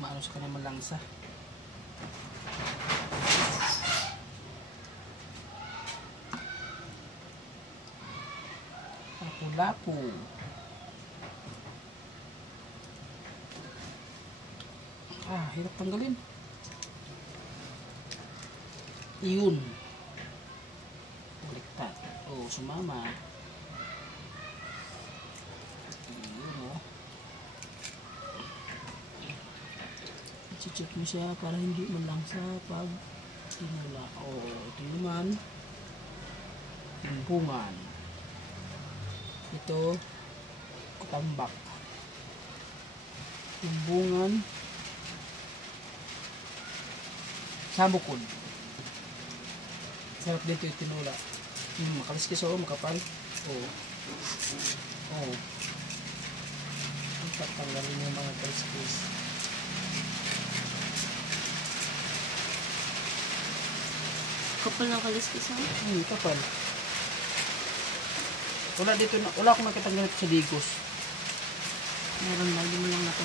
maano sa kanya malangsa. Lapu-lapu. Hirap tanggalin. Iyon. Baliktad. Sumama. I-check mo siya para hindi malangsa pag tinula. Ito naman timbungan. Ito kutambak. Timbungan sabukod. Sarap dito yung tinula. Makaliskis makapal. Tanggalin yung mga kaliskis. Kapal ng kaliskis ha? Kapal. Wala akong nakitang ganito sa digos. Meron lang, di mo lang natin.